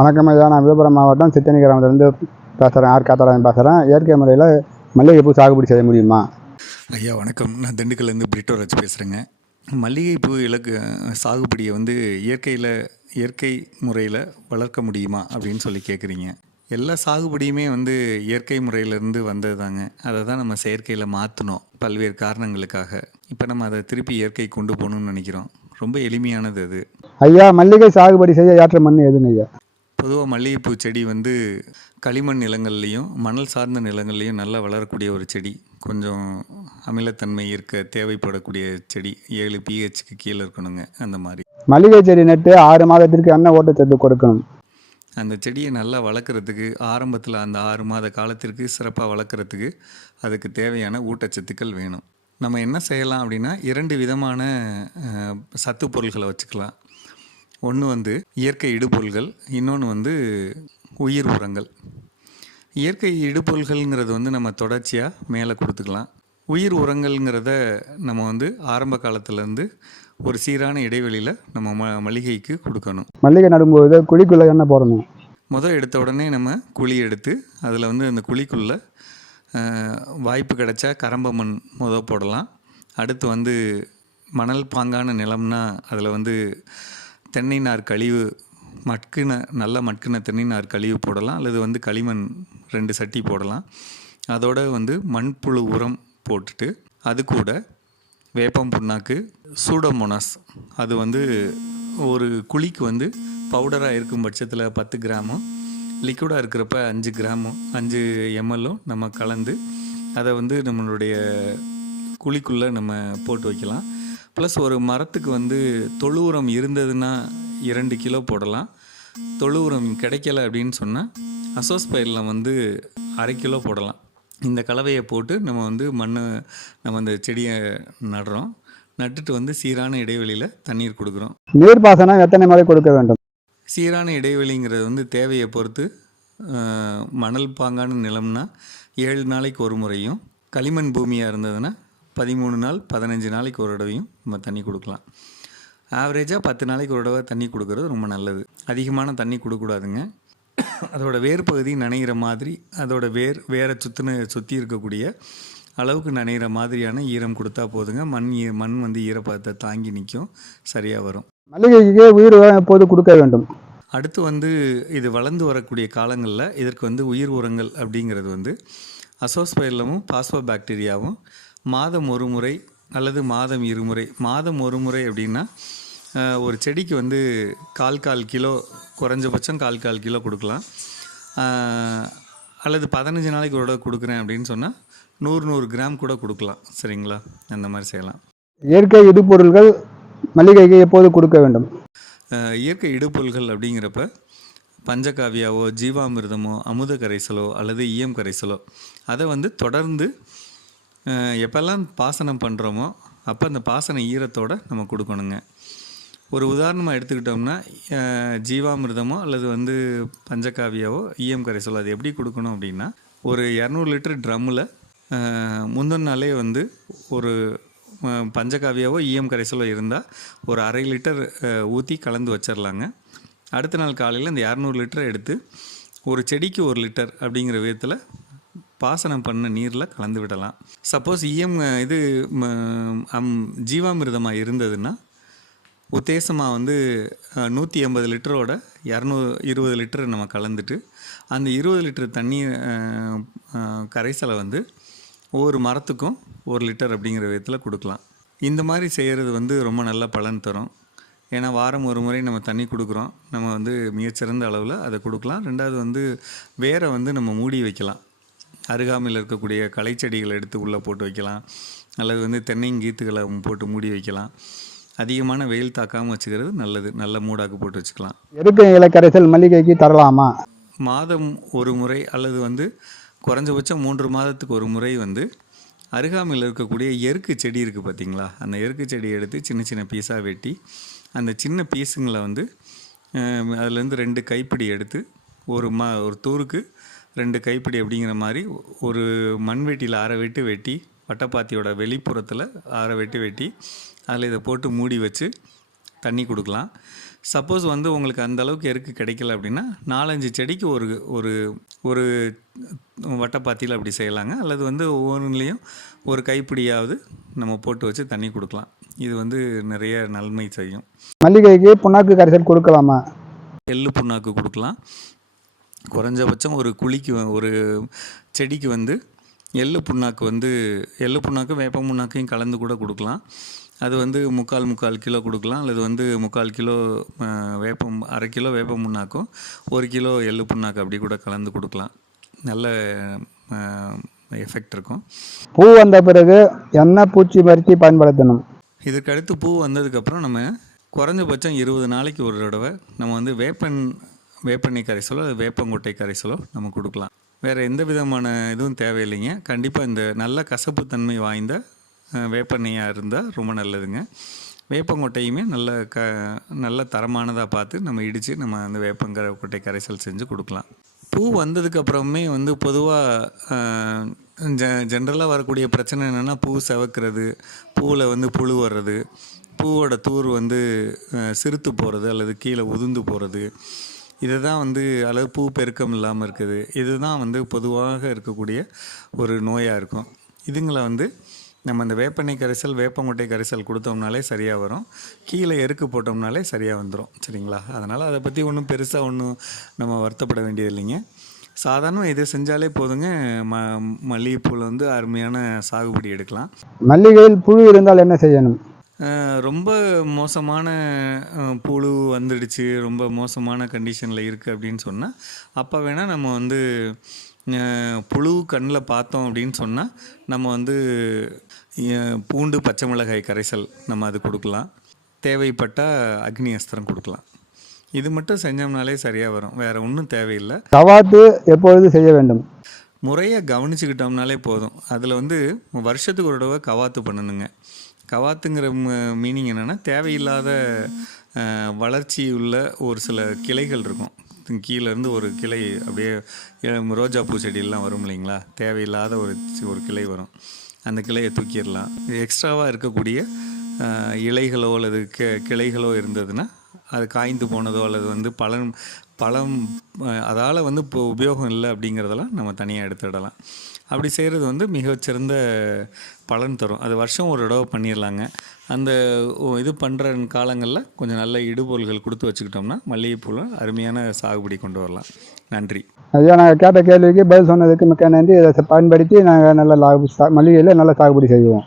வணக்கம் ஐயா, நான் விழுப்புரம் மாவட்டம் சித்தனி கிராமத்துலேருந்து பேசுகிறேன். காத்தாராயன் பேசுகிறேன். இயற்கை முறையில் மல்லிகைப்பூ சாகுபடி செய்ய முடியுமா? ஐயா வணக்கம். நான் திண்டுக்கல்லேருந்து பிரிட்டோராஜ் பேசுகிறேங்க. மல்லிகைப்பூ சாகுபடியை இயற்கை முறையில் வளர்க்க முடியுமா அப்படின்னு சொல்லி கேட்குறீங்க. எல்லா சாகுபடியுமே இயற்கை முறையிலேருந்து வந்தது தாங்க. அதை தான் நம்ம செயற்கையில் மாற்றினோம் பல்வேறு காரணங்களுக்காக. இப்போ நம்ம அதை திருப்பி இயற்கை கொண்டு போகணும்னு நினைக்கிறோம். ரொம்ப எளிமையானது அது. ஐயா, மல்லிகை சாகுபடி செய்ய ஏற்ற மண் எதுங்க ஐயா? பொதுவாக மல்லிகைப்பூ செடி களிமண் நிலங்கள்லேயும் மணல் சார்ந்த நிலங்கள்லேயும் நல்லா வளரக்கூடிய ஒரு செடி. கொஞ்சம் அமிலத்தன்மை தேவைப்படக்கூடிய செடி. 7 pHக்கு கீழே இருக்கணுங்க. அந்த மாதிரி மல்லிகை செடி நட்டு 6 மாதத்திற்கு என்ன ஊட்டச்சத்து கொடுக்கணும்? அந்த செடியை நல்லா வளர்க்குறதுக்கு ஆரம்பத்தில் அந்த 6 மாத காலத்திற்கு சிறப்பாக வளர்க்குறதுக்கு அதுக்கு தேவையான ஊட்டச்சத்துக்கள் வேணும். நம்ம என்ன செய்யலாம் அப்படின்னா, 2 விதமான சத்து பொருள்களை வச்சுக்கலாம். ஒன்று இயற்கை இடுபொருள்கள், இன்னொன்று உயிர் உரங்கள். இயற்கை இடுபொருள்கள்ங்கிறது நம்ம தொடர்ச்சியாக மேலே கொடுத்துக்கலாம். உயிர் உரங்கள்ங்கிறத நம்ம ஆரம்ப காலத்துலேருந்து ஒரு சீரான இடைவெளியில் நம்ம மல்லிகைக்கு கொடுக்கணும். மல்லிகை நடும்போது குழிக்குள்ளே என்ன போடணும்? எடுத்த உடனே நம்ம குழி எடுத்து அதில் அந்த குழிக்குள்ளே வாய்ப்பு கிடைச்சா கரம்ப மண் போடலாம். அடுத்து மணல் பாங்கான நிலம்னா அதில் தென்னை நார் கழிவு நல்ல மட்கின தென்னை நார் கழிவு போடலாம். அல்லது களிமண் 2 சட்டி போடலாம். அதோட மண்புழு உரம் போட்டுட்டு அது கூட வேப்பம் புண்ணாக்கு, சூடோமோனாஸ், அது ஒரு குழிக்கு பவுடராக இருக்கும் பட்சத்தில் 10 கிராமும், லிக்விடாக இருக்கிறப்ப 5 கிராமும் 5 ml நம்ம கலந்து அதை நம்மளுடைய குழிக்குள்ளே நம்ம போட்டு வைக்கலாம். ப்ளஸ் ஒரு மரத்துக்கு தொழு உரம் இருந்ததுன்னா 2 கிலோ போடலாம். தொழு உரம் கிடைக்கல அப்படின்னு சொன்னால் அசோஸ்பைரில் 1/2 கிலோ போடலாம். இந்த கலவையை போட்டு நம்ம அந்த செடியை நடுறோம். நட்டுட்டு சீரான இடைவெளியில் தண்ணீர் கொடுக்குறோம். நீர்ப்பாசனம் எத்தனை முறை கொடுக்க வேண்டும்? சீரான இடைவெளிங்கிறது தேவையை பொறுத்து. மணல் பாங்கான நிலம்னா 7 நாளைக்கு ஒரு முறையும், களிமண் பூமியாக இருந்ததுன்னா 13 நாள் 15 நாளைக்கு ஒரு தடவையும் நம்ம தண்ணி கொடுக்கலாம். ஆவரேஜாக 10 நாளைக்கு ஒரு தடவை தண்ணி கொடுக்கறது ரொம்ப நல்லது. அதிகமான தண்ணி கொடுக்கக்கூடாதுங்க. அதோட வேர் பகுதி நனைகிற மாதிரி, அதோட வேரை சுற்றி இருக்கக்கூடிய அளவுக்கு நனைகிற மாதிரியான ஈரம் கொடுத்தா போதுங்க. மண் ஈரப்பதத்தை தாங்கி நிற்கும், சரியாக வரும். மல்லிகைக்கு உயிர் உரம் எப்போது கொடுக்க வேண்டும்? அடுத்து இது வளர்ந்து வரக்கூடிய காலங்களில் இதற்கு உயிர் உரங்கள் அப்படிங்கிறது அசோஸ்பைர்லமும் பாஸ்போபாக்டீரியாவும் மாதம் 1 முறை அல்லது மாதம் 2 முறை. மாதம் 1 முறை அப்படின்னா ஒரு செடிக்கு 1/4 கிலோ, குறைஞ்சபட்சம் 1/4 கிலோ கொடுக்கலாம். அல்லது 15 நாளைக்கு ஒரு தடவை கொடுக்குறேன் அப்படின்னு சொன்னால் 100 கிராம் கூட கொடுக்கலாம். சரிங்களா? அந்த மாதிரி செய்யலாம். இயற்கை இடுபொருள்கள் மல்லிகைக்கு எப்போது கொடுக்க வேண்டும்? இயற்கை இடுபொருள்கள் அப்படிங்கிறப்ப பஞ்சகாவியாவோ, ஜீவாமிர்தமோ, அமுத கரைசலோ அல்லது ஈயம் கரைசலோ அதை தொடர்ந்து எப்போல்லாம் பாசனம் பண்ணுறோமோ அப்போ அந்த பாசன ஈரத்தோடு நம்ம கொடுக்கணுங்க. ஒரு உதாரணமாக எடுத்துக்கிட்டோம்னா, ஜீவாமிர்தமோ அல்லது பஞ்சகாவியாவோ, ஈயம் கரைசலோ அது எப்படி கொடுக்கணும் அப்படின்னா, ஒரு 200 லிட்டர் ட்ரம்மில் முந்தின நாளே ஒரு பஞ்சகாவியாவோ ஈயம் கரைசலோ இருந்தால் ஒரு 1/2 லிட்டர் ஊற்றி கலந்து வச்சிடலாங்க. அடுத்த நாள் காலையில் இந்த 200 லிட்டரை எடுத்து ஒரு செடிக்கு 1 லிட்டர் அப்படிங்கிற விதத்தில் பாசனம் பண்ண நீரில் கலந்து விடலாம். சப்போஸ் ஜீவாமிர்தமாக இருந்ததுன்னா உத்தேசமாக 180 லிட்டரோட 220 லிட்டர் நம்ம கலந்துட்டு அந்த 20 லிட்டர் தண்ணி கரைசலை ஒவ்வொரு மரத்துக்கும் 1 லிட்டர் அப்படிங்கிற விதத்தில் கொடுக்கலாம். இந்த மாதிரி செய்கிறது ரொம்ப நல்ல பலன் தரும். ஏன்னா வாரம் 1 முறை நம்ம தண்ணி கொடுக்குறோம். நம்ம மிகச்சிறந்த அளவில் அதை கொடுக்கலாம். ரெண்டாவது வேரை நம்ம மூடி வைக்கலாம். அருகாமையில் இருக்கக்கூடிய களைச்செடிகளை எடுத்து உள்ளே போட்டு வைக்கலாம். அல்லது தென்னைங்கீத்துகளை போட்டு மூடி வைக்கலாம். அதிகமான வெயில் தாக்காமல் வச்சுக்கிறது நல்லது. நல்ல மூடாக்கு போட்டு வச்சுக்கலாம். இயற்கை இலைக்கரைசல் மல்லிகைக்கு தரலாமா? மாதம் 1 முறை அல்லது குறைஞ்சபட்சம் 3 மாதத்துக்கு ஒரு முறை அருகாமையில் இருக்கக்கூடிய எருக்கு செடி இருக்குது பார்த்தீங்களா, அந்த எருக்கு செடியை எடுத்து சின்ன சின்ன பீஸாக வெட்டி அந்த சின்ன பீஸுங்களை அதுலேருந்து 2 கைப்பிடி எடுத்து ஒரு தூருக்கு 2 கைப்பிடி அப்படிங்கிற மாதிரி ஒரு மண்வெட்டியில் 1/2 வெட்டு வெட்டி, வட்டப்பாத்தியோட வெளிப்புறத்தில் 1/2 வெட்டு வெட்டி அதில் இதை போட்டு மூடி வச்சு தண்ணி கொடுக்கலாம். சப்போஸ் வந்து உங்களுக்கு அந்த அளவுக்கு எருக்கு கிடைக்கல அப்படின்னா 4-5 செடிக்கு ஒரு ஒரு ஒரு வட்டைப்பாத்தியில் அப்படி செய்யலாங்க. அல்லது வந்து ஒவ்வொன்றுலேயும் ஒரு கைப்பிடியாவது நம்ம போட்டு வச்சு தண்ணி கொடுக்கலாம். இது வந்து நிறைய நன்மை செய்யும். மல்லிகைக்கு புண்ணாக்கு கரைசல் கொடுக்கலாமா? எள்ளு புண்ணாக்கு கொடுக்கலாம். குறைஞ்சபட்சம் ஒரு குழிக்கு ஒரு செடிக்கு வந்து எள்ளு புண்ணாக்கும் வேப்ப புண்ணாக்கையும் கலந்து கூட கொடுக்கலாம். அது வந்து 3/4 கிலோ கொடுக்கலாம். அல்லது வந்து 3/4 கிலோ அரை கிலோ வேப்ப புண்ணாக்கும் 1 கிலோ எள்ளு புண்ணாக்கு அப்படி கூட கலந்து கொடுக்கலாம். நல்ல எஃபெக்ட் இருக்கும். பூ வந்த பிறகு என்ன பூச்சி மருந்தி பயன்படுத்தணும்? இதுக்கு அடுத்து பூ வந்ததுக்கப்புறம் நம்ம குறைஞ்சபட்சம் 20 நாளைக்கு ஒரு தடவை நம்ம வந்து வேப்பெண்ணெய் கரைசலோ அது வேப்பங்கொட்டை கரைசலோ நம்ம கொடுக்கலாம். வேறு எந்த விதமான இதுவும் தேவையில்லைங்க. கண்டிப்பாக இந்த நல்ல கசப்புத்தன்மை வாய்ந்த வேப்பெண்ணெயாக இருந்தால் ரொம்ப நல்லதுங்க. வேப்பங்கொட்டையுமே நல்ல தரமானதாக பார்த்து நம்ம இடித்து நம்ம அந்த வேப்பங்கொட்டை கரைசல் செஞ்சு கொடுக்கலாம். பூ வந்ததுக்கப்புறமே வந்து பொதுவாக ஜென்ரலாக வரக்கூடிய பிரச்சனை என்னென்னா பூ செவக்கிறது, பூவில் வந்து புழு வர்றது, பூவோட தூர் வந்து சிறுத்து போகிறது அல்லது கீழே உதிர்ந்து போகிறது, இதுதான் வந்து அல்லது பூ பெருக்கம் இல்லாமல் இருக்குது. இதுதான் வந்து பொதுவாக இருக்கக்கூடிய ஒரு நோயாக இருக்கும். இதுங்களை வந்து நம்ம இந்த வேப்பெண்ணெய் கரைசல் வேப்பங்கொட்டை கரைசல் கொடுத்தோம்னாலே சரியாக வரும். கீழே எருக்கு போட்டோம்னாலே சரியாக வந்துடும். சரிங்களா? அதனால் அதை பற்றி ஒன்றும் பெருசாக நம்ம வருத்தப்பட வேண்டியது இல்லைங்க. சாதாரண இதை செஞ்சாலே போதுங்க. மல்லிகைப்பூவில் வந்து அருமையான சாகுபடி எடுக்கலாம். மல்லிகையில் புழு இருந்தால் என்ன செய்யணும்? ரொம்ப மோசமான புழு வந்துடுச்சு, ரொம்ப மோசமான கண்டிஷனில் இருக்குது அப்படின்னு சொன்னால் அப்போ வேணால் நம்ம வந்து புழு கண்ணில் பார்த்தோம் அப்படின்னு சொன்னால் நம்ம வந்து பூண்டு பச்சை மிளகாய் கரைசல் நம்ம அது கொடுக்கலாம். தேவைப்பட்டால் அக்னி அஸ்திரம் கொடுக்கலாம். இது மட்டும் செஞ்சோம்னாலே சரியாக வரும். வேறு ஒன்றும் தேவையில்லை. கவாத்து எப்பொழுது செய்ய வேண்டும்? முறையாக கவனிச்சுக்கிட்டோம்னாலே போதும். அதில் வந்து வருஷத்துக்கு ஒரு தடவை கவாத்து பண்ணணுங்க. கவாத்துங்கிற மீனிங் என்னென்னா தேவையில்லாத வளர்ச்சி உள்ள ஒரு சில கிளைகள் இருக்கும். கீழேருந்து ஒரு கிளை அப்படியே ரோஜா பூ செடியெல்லாம் வரும் இல்லைங்களா? தேவையில்லாத ஒரு கிளை வரும். அந்த கிளையை தூக்கிடலாம். எக்ஸ்ட்ராவாக இருக்கக்கூடிய இலைகளோ அல்லது கிளைகளோ இருந்ததுன்னா அது காய்ந்து போனதோ அல்லது வந்து பழம் அதால் வந்து இப்போ உபயோகம் இல்லை அப்படிங்கிறதெல்லாம் நம்ம தனியாக எடுத்துடலாம். அப்படி செய்கிறது வந்து மிகச்சிறந்த பலன் தரும். அது வருஷம் ஒரு தடவை பண்ணிடலாங்க. அந்த இது பண்ணுற காலங்களில் கொஞ்சம் நல்ல இடுபொருள்கள் கொடுத்து வச்சுக்கிட்டோம்னா மல்லிகைப்பூவில் அருமையான சாகுபடி கொண்டு வரலாம். நன்றி. ஐயா, நாங்கள் கேட்ட கேள்விக்கு பதில் சொன்னதுக்கு மிக்க நன்றி. இதை பயன்படுத்தி நாங்கள் நல்ல மல்லிகையில் நல்ல சாகுபடி செய்வோம்.